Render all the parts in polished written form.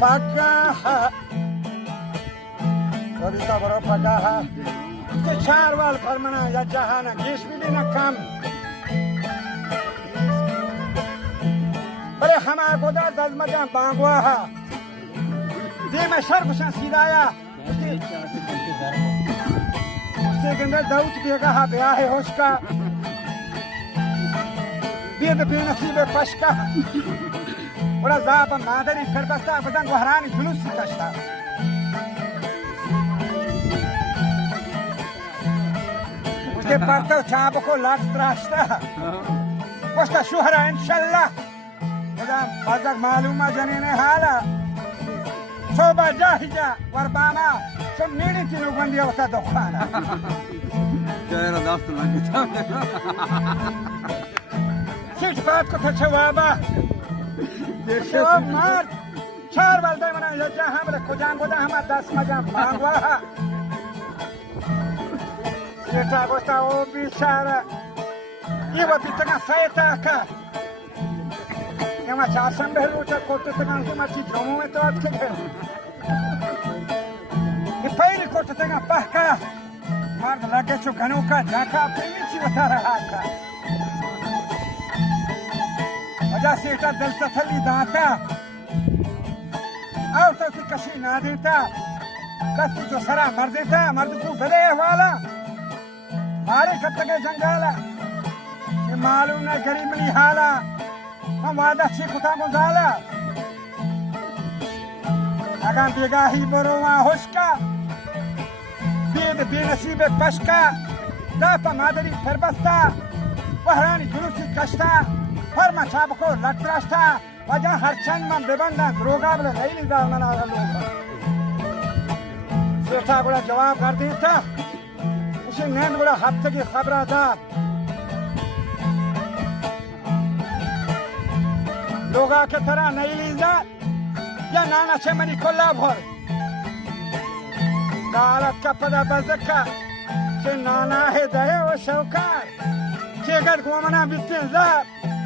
pagaha Kavita baro pagaha Ke charwal farmana ya jahana gish bidina kam Bare hama goda dazmajan bangwaha Di me sharkushan sidaya Uste ganda daud begaha beahe hoshka Biyad benasibe pashka Ora zaba madari ferbasta badan gohrani julus kashta Uske parta chab ko lat trashta Posta shuhra inshallah Badan bazak maluma janine hala Soba jahija warbama Shum nini tinu bandiya wata dokhana Kaya daftar nakita Sit faat ko tha chawaba Shawab mar Char balday mana yaja hamre kujang goda hama 10 majam bangwa Sita gosta o bichara Iwa bitanga saeta ka Ema chasam behlu cha kotte tangan ko machi jomu me to atke gel Ye paili kotte tangan pahka Marg lage chu ganu ka jaka pemichi wata raha ka वजह से इतना दिल तसल्ली दाता और तो कि कशी ना देता कस्ती जो सरा मर देता मर्द को बड़े वाला मारे कत्ते जंजाला ये मालूम ना गरीब मिली हाला हम वादा छी कुता गुजाला अगर बेगा ही बरोवा होशका बेद बेनसीबे पशका दापा मादरी फरबस्ता वहरानी जुलूसी कश्ता Farma chabko latrashta wajah harchang man bebanda droga bole nahi lida mana loga Seta bada jawab kar deta usse nand bada hafte ki khabra da loga ke tarah nahi lida ya nana chemani kolla bhor dalat ka pada bazaka se nana hai daye o shaukar chegar gomana bitin za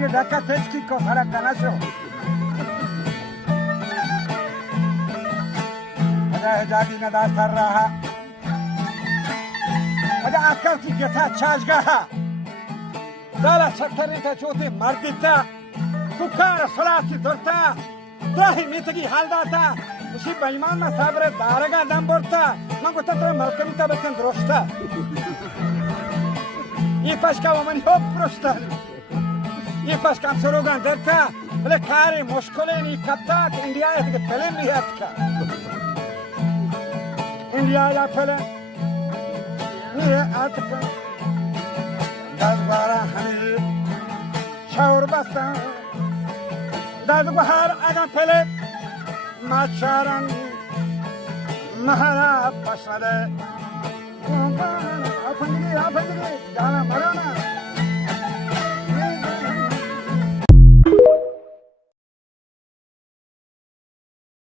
ये ढक्का तेज की को फर्क करना show मजा है जागी नदार कर रहा मजा अक्कल की कैसा चार्ज गया दाला छत्तरी का चोटे मर दिता कुकार सलाती दरता दाही मितगी हाल दाता उसी बेईमान में साबरे दारगा दम बोलता मंगो तत्रा मलकनी तबकन द्रोस्ता ये पश्का वमनी हो प्रोस्ता ये पास काम सरोगान देखता बोले खारे मुश्किलें नहीं करता कि इंडिया के पहले भी है का इंडिया या पहले ये आज का 10-12 हनी शौर बस्ता 10-12 आगे पहले माचारन महारा पसंद है अपन जी जाना मरो ना